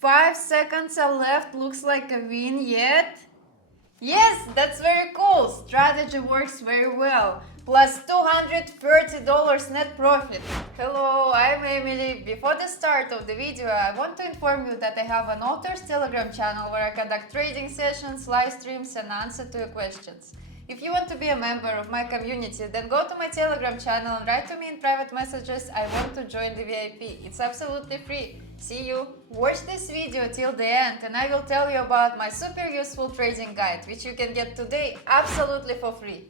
5 seconds are left. Looks like a win yet. Yes, that's very cool. Strategy works very well. Plus $230 net profit. Hello, I'm Emily. Before the start of the video, I want to inform you that I have an author's Telegram channel where I conduct trading sessions, live streams and answer to your questions. If you want to be a member of my community, then go to my Telegram channel and write to me in private messages, I want to join the VIP. It's absolutely free. See you! Watch this video till the end and I will tell you about my super useful trading guide, which you can get today absolutely for free.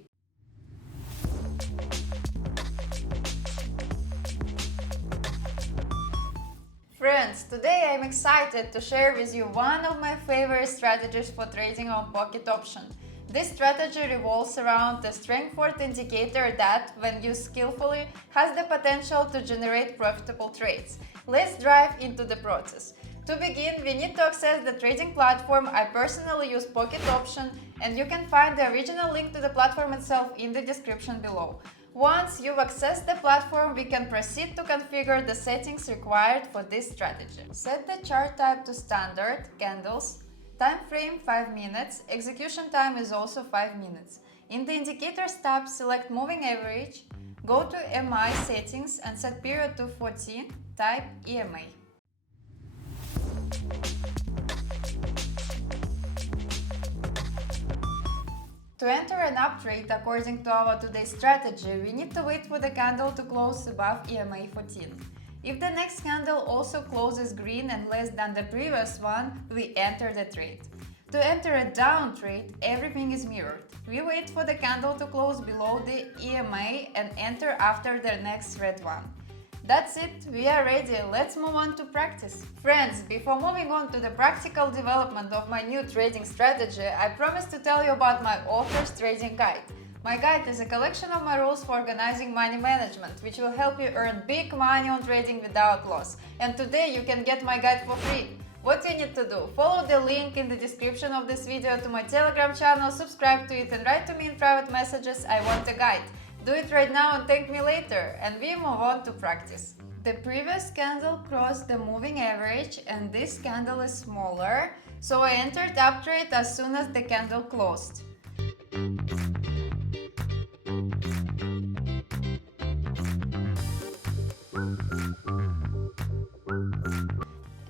Friends, today I'm excited to share with you one of my favorite strategies for trading on Pocket Option. This strategy revolves around the Strengthford indicator that, when used skillfully, has the potential to generate profitable trades. Let's dive into the process. To begin, we need to access the trading platform. I personally use Pocket Option, and you can find the original link to the platform itself in the description below. Once you've accessed the platform, we can proceed to configure the settings required for this strategy. Set the chart type to standard, candles. Time frame 5 minutes, execution time is also 5 minutes. In the Indicators tab, select Moving Average, go to MI settings and set period to 14, type EMA. To enter an up trade according to our today's strategy, we need to wait for the candle to close above EMA 14. If the next candle also closes green and less than the previous one, we enter the trade. To enter a down trade, everything is mirrored. We wait for the candle to close below the EMA and enter after the next red one. That's it, we are ready, let's move on to practice. Friends, before moving on to the practical development of my new trading strategy, I promised to tell you about my author's trading guide. My guide is a collection of my rules for organizing money management, which will help you earn big money on trading without loss. And today you can get my guide for free. What you need to do? Follow the link in the description of this video to my Telegram channel, subscribe to it and write to me in private messages, I want a guide. Do it right now and thank me later, and we move on to practice. The previous candle crossed the moving average and this candle is smaller, so I entered up trade as soon as the candle closed.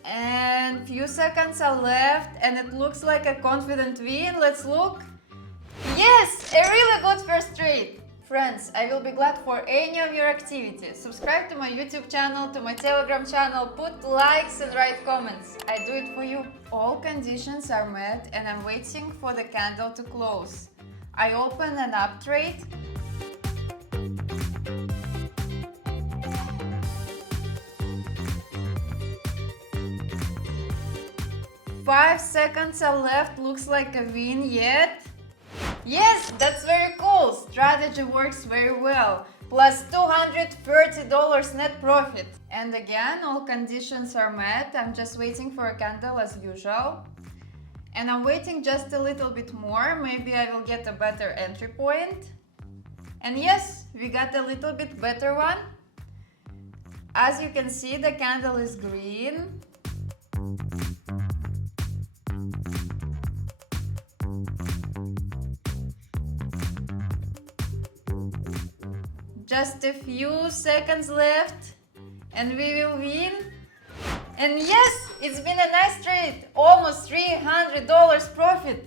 And few seconds are left and it looks like a confident win. Let's look. Yes, a really good first trade. Friends, I will be glad for any of your activity. Subscribe to my YouTube channel, to my Telegram channel, put likes and write comments. I do it for you. All conditions are met and I'm waiting for the candle to close. I open an up trade. Five seconds are left, looks like a win yet. Yes, that's very cool. Strategy works very well. Plus $230 net profit. And again, all conditions are met. I'm just waiting for a candle as usual. And I'm waiting just a little bit more. Maybe I will get a better entry point. And yes, we got a little bit better one. As you can see, the candle is green. Just a few seconds left and we will win. And yes, it's been a nice trade, almost $300 profit.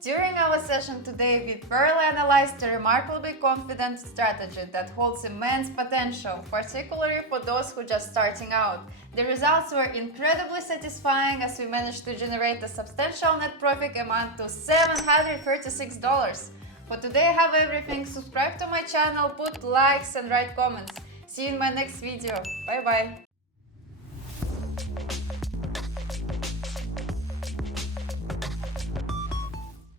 During our session today, we thoroughly analyzed a remarkably confident strategy that holds immense potential, particularly for those who are just starting out. The results were incredibly satisfying as we managed to generate a substantial net profit amount to $736. For today I have everything. Subscribe to my channel, put likes and write comments. See you in my next video. Bye bye.